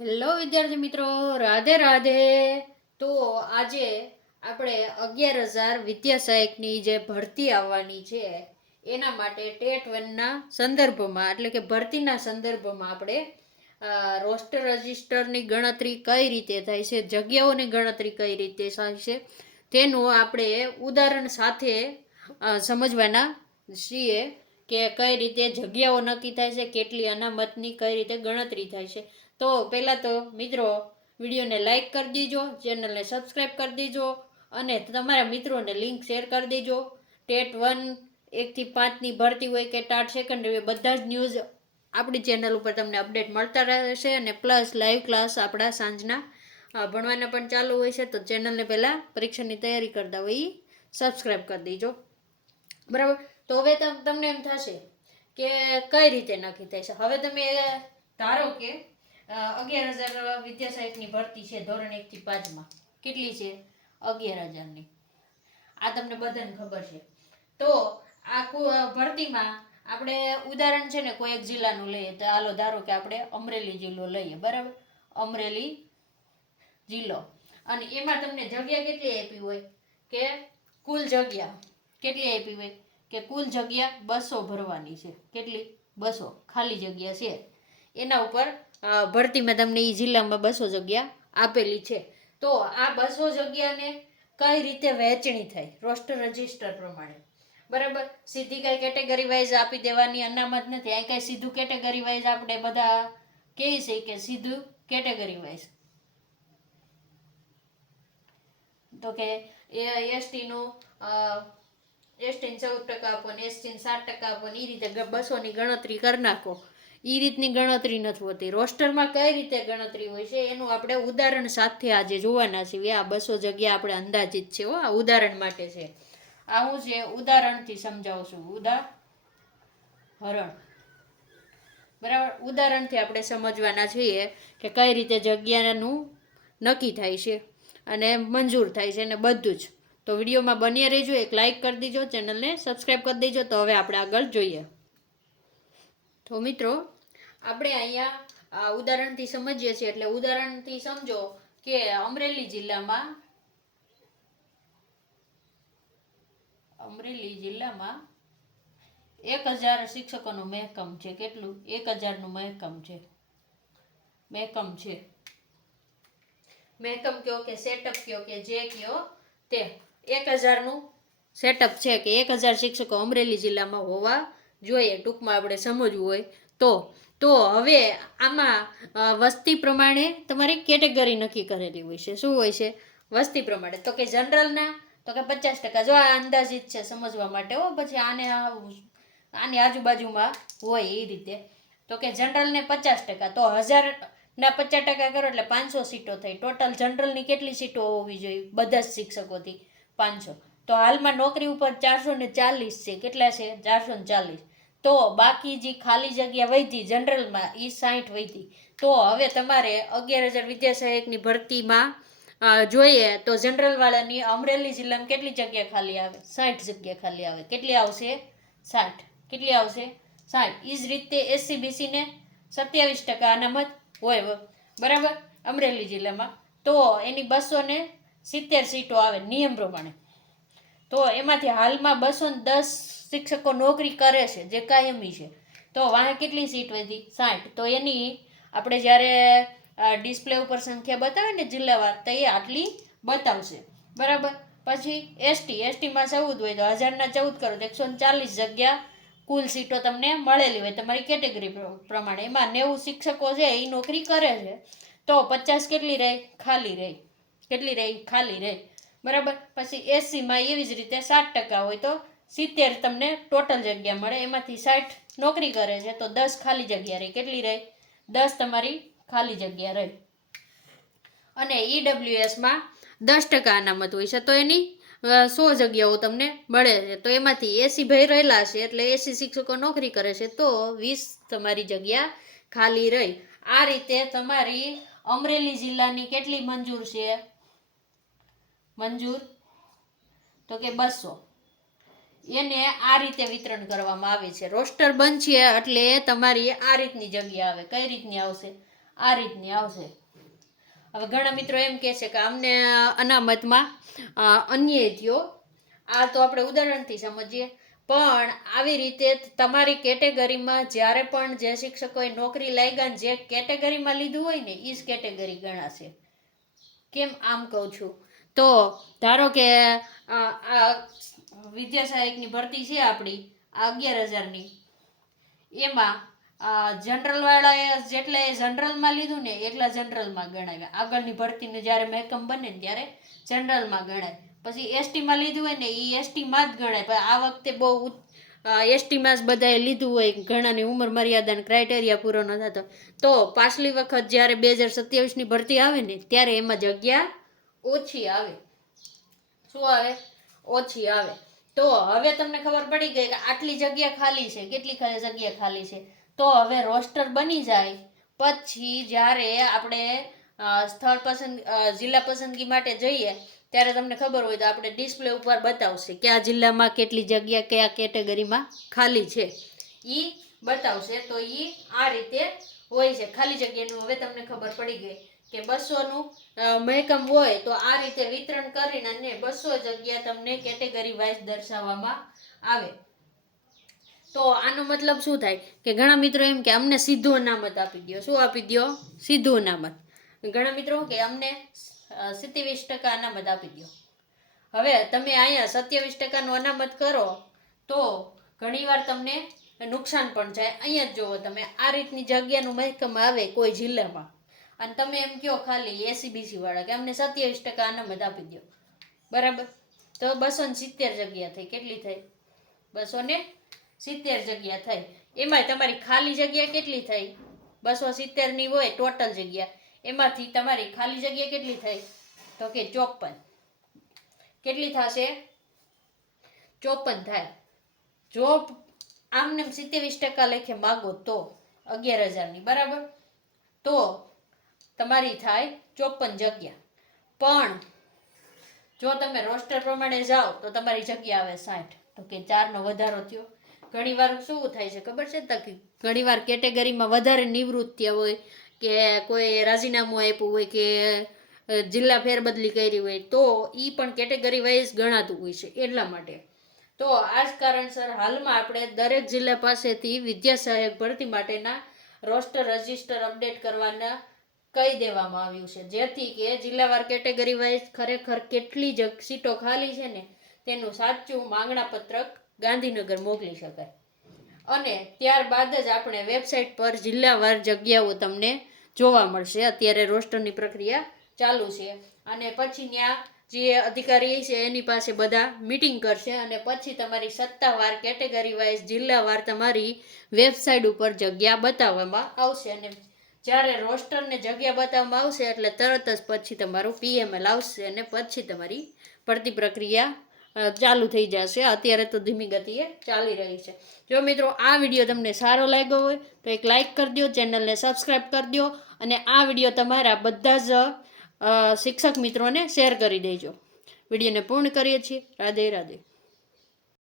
Hello વિદ્યાર્થી મિત્રો, રાધે રાધે. તો આજે આપણે 11,000 વિદ્યા સહાયકની જે ભરતી આવવાની છે એના માટે ટેટ 1ના સંદર્ભમાં એટલે કે ભરતીના સંદર્ભમાં આપણે રોસ્ટર રજિસ્ટરની ગણતરી કઈ રીતે થાય છે, જગ્યાઓની ગણતરી કઈ રીતે થાય છે તેનું આપણે ઉદાહરણ સાથે સમજવાના છીએ કે કઈ રીતે જગ્યાઓ નક્કી થાય છે, કેટલી અનામતની કઈ રીતે ગણતરી થાય છે. તો પહેલાં તો મિત્રો વિડીયોને લાઈક કરી દેજો, ચેનલને સબસ્ક્રાઈબ કરી દેજો અને તમારા મિત્રોને લિંક શેર કરી દેજો. ટેટ 1 1 થી 5ની ભરતી હોય કે ટાટ સેકન્ડરી બધા જ ન્યૂઝ આપણી ચેનલ ઉપર તમને અપડેટ મળતા રહેશે અને પ્લસ લાઈવ ક્લાસ આપણા સાંજના ભણવાના પણ ચાલુ હોય છે. તો ચેનલને પહેલાં પરીક્ષાની તૈયારી કરતા હોય એ સબસ્ક્રાઈબ કરી દેજો, બરાબર. તો હવે તમને એમ થશે કે કઈ રીતે નક્કી થાય છે. હવે તમે ધારો કે 11,000 વિદ્યા સહાયકની ભરતી છે ધોરણ 1 થી 5માં. કેટલી છે? 11,000ની. આ તમને બધાને ખબર છે. તો આ ભરતીમાં આપણે ઉદાહરણ છે ને કોઈ એક જિલ્લાનું લઈએ તો હાલો ધારો કે આપણે અમરેલી જિલ્લો લઈએ, બરાબર. અમરેલી જિલ્લો, અને એમાં તમને જગ્યા કેટલી આપી હોય કે કુલ જગ્યા કેટલી આપી હોય કે કુલ જગ્યા 200 ભરવાની છે. કેટલી? 200 ખાલી જગ્યા છે. એના ઉપર ભરતીમાં તમને એ જિલ્લામાં 200 જગ્યા આપેલી છે. તો આ 200 જગ્યાને કઈ રીતે વહેંચણી થાય રોસ્ટર રજિસ્ટર પ્રમાણે, બરાબર. સીધી કઈ કેટેગરી વાઇઝ આપી દેવાની અનામત નથી. આ કઈ સીધું કેટેગરી વાઇઝ આપણે બધા કહે છે કે સીધું કેટેગરી વાઇઝ. તો કે એસટીનું એસટીને 14% આપો ને એસટીને 7% આપો ને એ રીતે 200ની ગણતરી કરી નાખો. એ રીતની ગણતરી નથી હોતી. રોસ્ટરમાં કઈ રીતે ગણતરી હોય છે એનું આપણે ઉદાહરણ સાથે આજે જોવાના છીએ. આ 200 જગ્યા આપણે અંદાજિત છે, આ ઉદાહરણ માટે છે. આ હું છે ઉદાહરણથી સમજાવું છું. ઉદાહરણ, બરાબર. ઉદાહરણથી આપણે સમજવાના છીએ કે કઈ રીતે જગ્યાનું નક્કી થાય છે અને મંજૂર થાય છે ને બધું જ. તો વિડીયોમાં બન્યા રહેજો, એક લાઈક કરી દેજો, ચેનલને સબસ્ક્રાઈબ કરી દેજો. તો હવે આપણે આગળ જોઈએ. તો મિત્રો આપણે અહીંયા ઉદાહરણથી સમજીએ છીએ એટલે ઉદાહરણથી સમજો કે અમરેલી જિલ્લામાં 1,000 શિક્ષકોનું મહેકમ છે. કેટલું? 1,000નું મહેકમ છે. મહેકમ કયો કે સેટઅપ કયો કે જે કયો તે 1,000નું સેટઅપ છે કે 1,000 શિક્ષકો અમરેલી જિલ્લામાં હોવા જોઈએ. ટૂંકમાં આપણે સમજવું હોય તો હવે આમાં વસ્તી પ્રમાણે તમારી કેટેગરી નક્કી કરેલી હોય છે. શું હોય છે? વસ્તી પ્રમાણે. તો કે જનરલના તો કે 50%. જો આ અંદાજિત છે સમજવા માટે હો, પછી આની આજુબાજુમાં હોય એ રીતે. તો કે જનરલને 50%, તો 1,000ના 50% કરો એટલે 500 સીટો થઈ. ટોટલ જનરલની કેટલી સીટો હોવી જોઈએ બધા જ શિક્ષકોથી? 500. તો હાલમાં નોકરી ઉપર 440 છે. કેટલા છે? 440. તો બાકી જે ખાલી જગ્યા વધી જનરલમાં એ 60 વધી. તો હવે તમારે 11,000 વિદ્યા સહાયકની ભરતીમાં જોઈએ તો જનરલ વાળાની અમરેલી જિલ્લામાં કેટલી જગ્યા ખાલી આવે? 60 જગ્યા ખાલી આવે. કેટલી આવશે? 60. કેટલી આવશે? 60. એ જ રીતે SC/BC ને 27% અનામત હોય, બરાબર, અમરેલી જિલ્લામાં. તો એની 270 સીટો આવે નિયમ પ્રમાણે. તો એમાંથી હાલમાં 210 શિક્ષકો નોકરી કરે છે જે કાયમી છે. તો વાંહે કેટલી સીટ વધી? 60. તો એની આપણે જ્યારે ડિસ્પ્લે ઉપર સંખ્યા બતાવે ને જિલ્લાવાર તો એ આટલી બતાવશે, બરાબર. પછી એસટીમાં 14 હોય તો 1,000ના 14 કરો તો 140 જગ્યા કુલ સીટો તમને મળેલી હોય તમારી કેટેગરી પ્રમાણે. એમાં 90 શિક્ષકો છે એ નોકરી કરે છે. તો 50 કેટલી રહી? ખાલી રહી. કેટલી રહી? ખાલી રહી, બરાબર. પછી એસસીમાં એવી જ રીતે 60% હોય તો 70 તમને ટોટલ જગ્યા મળે. એમાંથી 60 નોકરી કરે છે તો 10 ખાલી જગ્યા રહી. કેટલી રહી? 10 તમારી ખાલી જગ્યા રહી. અને ઈડબ્લ્યુએસમાં 10% અનામત હોય છે તો એની 100 જગ્યાઓ તમને મળે છે. તો એમાંથી 80 ભાઈ રહેલા છે એટલે 80 શિક્ષકો નોકરી કરે છે તો 20 તમારી જગ્યા ખાલી રહી. આ રીતે તમારી અમરેલી જિલ્લાની કેટલી મંજૂર છે? મંજૂર તો કે 200. એને આ રીતે વિતરણ કરવામાં આવે છે. રોસ્ટર બનશે એટલે તમારી આ રીતની જગ્યા આવે. કઈ રીતની આવશે? આ રીતની આવશે. હવે ઘણા મિત્રો એમ કહે છે કે અમને અનામતમાં અન્યાય થયો. આ તો આપણે ઉદાહરણથી સમજીએ, પણ આવી રીતે તમારી કેટેગરીમાં જ્યારે પણ જે શિક્ષકોએ નોકરી લાગ્યા ને જે કેટેગરીમાં લીધું હોય ને એ જ કેટેગરી ગણાશે. કેમ આમ કહું છું? તો ધારો કે આ વિદ્યા સહાયકની ભરતી છે આપણી, આ 11,000ની, એમાં જનરલ વાળાએ જેટલા જનરલમાં લીધું ને એટલા જનરલમાં ગણાય. આગળની ભરતીને જ્યારે મહેકમ બને ને ત્યારે જનરલમાં ગણાય. પછી એસટીમાં લીધું હોય ને એ એસટીમાં જ ગણાય. પણ આ વખતે બહુ એસટીમાં જ બધાએ લીધું હોય, ઘણાની ઉંમર મર્યાદાને ક્રાઇટેરિયા પૂરો ન થતો, તો પાછલી વખત જ્યારે 2027ની ભરતી આવે ને ત્યારે એમાં જગ્યા ઓછી આવે. શું આવે? ઓછી આવે. તો હવે તમને ખબર પડી ગઈ કે આટલી જગ્યા ખાલી છે. કેટલી જગ્યા ખાલી છે? તો હવે રોસ્ટર બની જાય પછી જ્યારે આપણે સ્થળ પસંદ જિલ્લા પસંદગી માટે જઈએ ત્યારે તમને ખબર હોય તો આપણે ડિસ્પ્લે ઉપર બતાવશે કયા જિલ્લામાં કેટલી જગ્યા કયા કેટેગરીમાં ખાલી છે, એ બતાવશે. તો એ આ રીતે હોય છે ખાલી જગ્યાનું. હવે તમને ખબર પડી ગઈ કે 200નું મહેકમ હોય તો આ રીતે વિતરણ કરીને અને 200 જગ્યા તમને કેટેગરી વાઇઝ દર્શાવવામાં આવે. તો આનો મતલબ શું થાય કે ઘણા મિત્રો એમ કે અમને સીધું અનામત આપી દો. શું આપી દો? સીધું અનામત. ઘણા મિત્રો કે અમને 27% અનામત આપી દો. હવે તમે અહીંયા 27% અનામત કરો તો ઘણીવાર તમને નુકસાન પણ જાય. અહીંયા જ જુઓ તમે, આ રીતની જગ્યાનું મહેકમ આવે કોઈ જિલ્લામાં અને તમે એમ કહો ખાલી એસીબીસી વાળા કે અમને 27% અનામત આપી દો, બરાબર? તો 270 જગ્યા થઈ. કેટલી થઈ? 270 જગ્યા થઈ. એમાં તમારી ખાલી જગ્યા કેટલી થઈ? 270ની હોય ટોટલ જગ્યા, એમાંથી તમારી ખાલી જગ્યા કેટલી થઈ? તો કે 54. કેટલી થશે? 54 થાય. જો આમને 27% લેખે માગો તો 11,000ની, બરાબર? તો તમારી થાય 54 જગ્યા. પણ જો તમે રોસ્ટર પ્રમાણે જાઓ તો તમારી જગ્યા આવે 60. તો કે 4નો વધારો થયો. ઘણીવાર શું થાય છે ખબર છે? તો ઘણીવાર કેટેગરીમાં વધારે નિવૃત્તિ હોય કે કોઈ રાજીનામું આપ્યું હોય કે જિલ્લા ફેરબદલી કરી હોય તો એ પણ કેટેગરી વાઇઝ ગણાતું હોય છે. એટલા માટે તો આ જ કારણસર હાલમાં આપણે દરેક જિલ્લા પાસેથી વિદ્યા સહાયક ભરતી માટેના રોસ્ટર રજિસ્ટર અપડેટ કરવાના કહી દેવામાં આવ્યું છે, જેથી કે જિલ્લાવાર કેટેગરી વાઇઝ ખરેખર કેટલી જ સીટો ખાલી છે ને તેનું સાચું માંગણા પત્રક ગાંધીનગર મોકલી શકાય. અને ત્યારબાદ જ આપણે વેબસાઇટ પર જિલ્લાવાર જગ્યાઓ તમને જોવા મળશે. અત્યારે રોસ્ટરની પ્રક્રિયા ચાલુ છે અને પછી ત્યાં જે અધિકારી છે એની પાસે બધા મીટિંગ કરશે અને પછી તમારી સત્તાવાર કેટેગરી વાઇઝ જિલ્લાવાર તમારી વેબસાઇટ ઉપર જગ્યા બતાવવામાં આવશે. અને જ્યારે રોસ્ટરને જગ્યા બતાવવામાં આવશે એટલે તરત જ પછી તમારું પીએમએલ આવશે અને પછી તમારી ભરતી પ્રક્રિયા ચાલુ થઈ જશે. અત્યારે તો ધીમી ગતિએ ચાલી રહી છે. જો મિત્રો આ વિડીયો તમને સારો લાગ્યો હોય તો એક લાઇક કરી દો, ચેનલને સબસ્ક્રાઈબ કરી દો અને આ વિડીયો તમારા બધા જ શિક્ષક મિત્રોને શેર કરી દેજો. વિડીયોને પૂર્ણ કરીએ છીએ. રાધે રાધે.